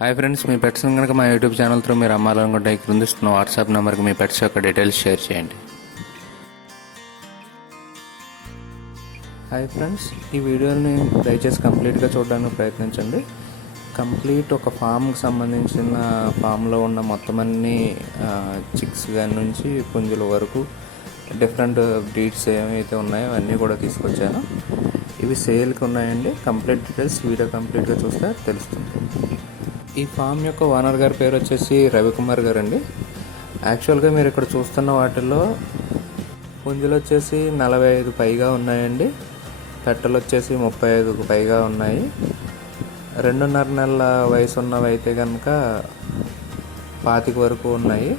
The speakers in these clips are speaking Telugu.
హాయ్ ఫ్రెండ్స్, మీ పెట్స్ కనుక మా యూట్యూబ్ ఛానల్ త్రూ మీరు అమ్మాలనుకుంటే క్రింద ఇస్తున్న వాట్సాప్ నెంబర్కి మీ పెట్స్ యొక్క డీటెయిల్స్ షేర్ చేయండి. హాయ్ ఫ్రెండ్స్, ఈ వీడియోని దయచేసి కంప్లీట్గా చూడడానికి ప్రయత్నించండి. కంప్లీట్ ఒక ఫామ్కి సంబంధించిన ఫామ్లో ఉన్న మొత్తం అన్ని చిక్స్ దాని నుంచి పుంజుల వరకు డిఫరెంట్ బ్రీడ్స్ ఏమైతే ఉన్నాయో అన్నీ కూడా తీసుకొచ్చాను. ఇవి సేల్కి ఉన్నాయండి. కంప్లీట్ డీటెయిల్స్ వీడియో కంప్లీట్గా చూస్తే తెలుస్తుంది. ఈ ఫామ్ యొక్క ఓనర్ గారి పేరు వచ్చేసి రవికుమార్ గారు అండి. యాక్చువల్గా మీరు ఇక్కడ చూస్తున్న వాటిల్లో పుంజులు వచ్చేసి 45 పైగా ఉన్నాయండి. పెట్టలు వచ్చేసి 35కు పైగా ఉన్నాయి. 2.5 నెలల వయసు ఉన్నవి అయితే కనుక 25 వరకు ఉన్నాయి.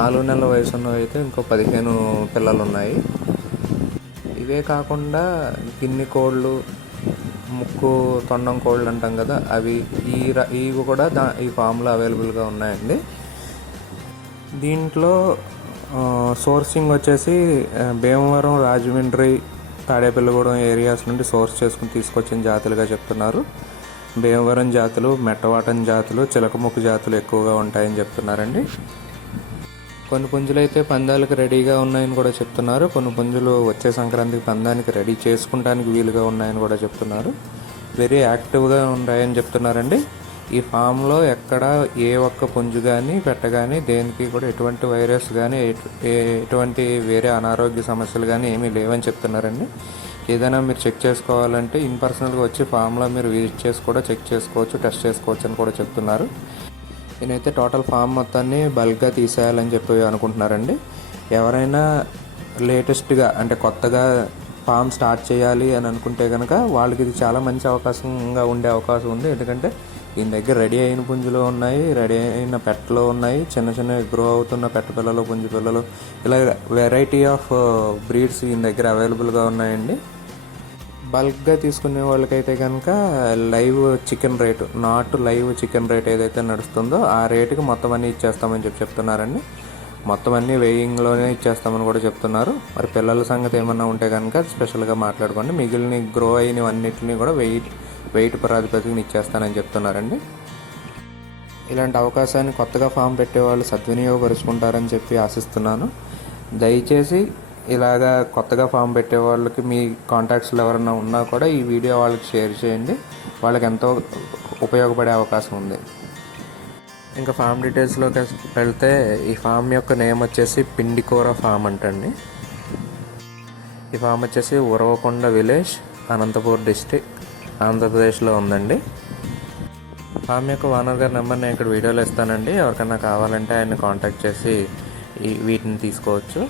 4 నెలల వయసు ఉన్నవి అయితే ఇంకో 15 పిల్లలు ఉన్నాయి. ఇవే కాకుండా గిన్నె కోళ్ళు, ముక్కు తొండం కోళ్ళు అంటాం కదా, అవి ఇవి కూడా ఈ ఫామ్లో అవైలబుల్గా ఉన్నాయండి. దీంట్లో సోర్సింగ్ వచ్చేసి భీమవరం, రాజమండ్రి, తాడేపల్లిగూడెం ఏరియాస్ నుండి సోర్స్ చేసుకుని తీసుకొచ్చిన జాతులుగా చెప్తున్నారు. భీమవరం జాతులు, మెట్టవాటం జాతులు, చిలకముక్కు జాతులు ఎక్కువగా ఉంటాయని చెప్తున్నారండి. కొన్ని పుంజులు అయితే పందాలకు రెడీగా ఉన్నాయని కూడా చెప్తున్నారు. కొన్ని పుంజులు వచ్చే సంక్రాంతికి పందానికి రెడీ చేసుకుంటానికి వీలుగా ఉన్నాయని కూడా చెప్తున్నారు. వెరీ యాక్టివ్గా ఉన్నాయని చెప్తున్నారండి. ఈ ఫామ్లో ఎక్కడ ఏ ఒక్క పుంజు కానీ పెట్ట కానీ దేనికి కూడా ఎటువంటి వైరస్ కానీ ఎటువంటి వేరే అనారోగ్య సమస్యలు కానీ ఏమీ లేవని చెప్తున్నారండి. ఏదైనా మీరు చెక్ చేసుకోవాలంటే పర్సనల్గా వచ్చి ఫామ్లో మీరు విజిట్ చేసి కూడా చెక్ చేసుకోవచ్చు, టెస్ట్ చేసుకోవచ్చు అని కూడా చెప్తున్నారు. నేనైతే టోటల్ ఫామ్ మొత్తాన్ని బల్క్గా తీసేయాలని చెప్పి అనుకుంటున్నారండి. ఎవరైనా లేటెస్ట్గా అంటే కొత్తగా ఫామ్ స్టార్ట్ చేయాలి అని అనుకుంటే కనుక వాళ్ళకి ఇది చాలా మంచి అవకాశంగా ఉండే అవకాశం ఉంది. ఎందుకంటే ఈయన దగ్గర రెడీ అయిన పుంజులు ఉన్నాయి, రెడీ అయిన పెట్టలు ఉన్నాయి, చిన్న చిన్న గ్రో అవుతున్న పెట్ట పిల్లలు, పుంజు పిల్లలు, ఇలా వెరైటీ ఆఫ్ బ్రీడ్స్ ఈయన దగ్గర అవైలబుల్గా ఉన్నాయండి. బల్క్గా తీసుకునే వాళ్ళకైతే కనుక live chicken rate, not live chicken rate ఏదైతే నడుస్తుందో ఆ రేటుకి మొత్తం అన్నీ ఇచ్చేస్తామని చెప్తున్నారండి. మొత్తం అన్నీ వెయింగ్లోనే ఇచ్చేస్తామని కూడా చెప్తున్నారు. మరి పిల్లల సంగతి ఏమన్నా ఉంటే కనుక స్పెషల్గా మాట్లాడుకోండి. మిగిలిన గ్రో అయినవన్నిటిని కూడా వెయిట్ ప్రాతిపదికన ఇచ్చేస్తానని చెప్తున్నారండి. ఇలాంటి అవకాశాన్ని కొత్తగా ఫామ్ పెట్టేవాళ్ళు సద్వినియోగపరుచుకుంటారని చెప్పి ఆశిస్తున్నాను. దయచేసి ఇలాగా కొత్తగా ఫామ్ పెట్టే వాళ్ళకి మీ కాంటాక్ట్స్లో ఎవరైనా ఉన్నా కూడా ఈ వీడియో వాళ్ళకి షేర్ చేయండి. వాళ్ళకి ఎంతో ఉపయోగపడే అవకాశం ఉంది. ఇంకా ఫామ్ డీటెయిల్స్లోకి వెళ్తే ఈ ఫామ్ యొక్క నేమ్ వచ్చేసి పిండికూర ఫామ్ అంటండి. ఈ ఫామ్ వచ్చేసి ఉరవకొండ విలేజ్, అనంతపూర్ డిస్టిక్, ఆంధ్రప్రదేశ్లో ఉందండి. ఫామ్ యొక్క ఓనర్ గారి నెంబర్ నేను ఇక్కడ వీడియోలో ఇస్తానండి. ఎవరికైనా కావాలంటే ఆయన్ని కాంటాక్ట్ చేసి వీటిని తీసుకోవచ్చు.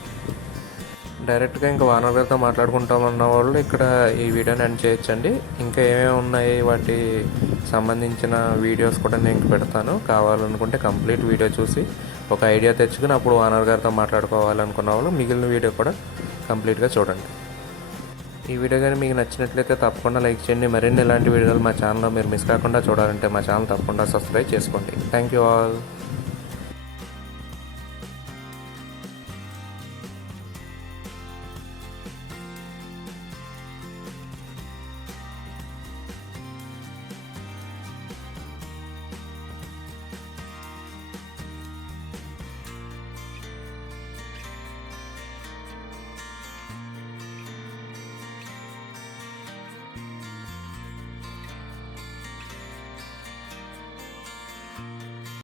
డైరెక్ట్గా ఇంకా ఓనర్ గారితో మాట్లాడుకుంటామన్న వాళ్ళు ఇక్కడ ఈ వీడియోని ఎండ్ చేయొచ్చండి. ఇంకా ఏమేమి ఉన్నాయి వాటి సంబంధించిన వీడియోస్ కూడా నేను పెడతాను. కావాలనుకుంటే కంప్లీట్ వీడియో చూసి ఒక ఐడియా తెచ్చుకుని అప్పుడు ఓనర్ గారితో మాట్లాడుకోవాలనుకున్న వాళ్ళు మిగిలిన వీడియో కూడా కంప్లీట్గా చూడండి. ఈ వీడియో కానీ మీకు నచ్చినట్లయితే తప్పకుండా లైక్ చేయండి. మరిన్ని ఇలాంటి వీడియోలు మా ఛానల్లో మీరు మిస్ కాకుండా చూడాలంటే మా ఛానల్ తప్పకుండా సబ్స్క్రైబ్ చేసుకోండి. Thank you all.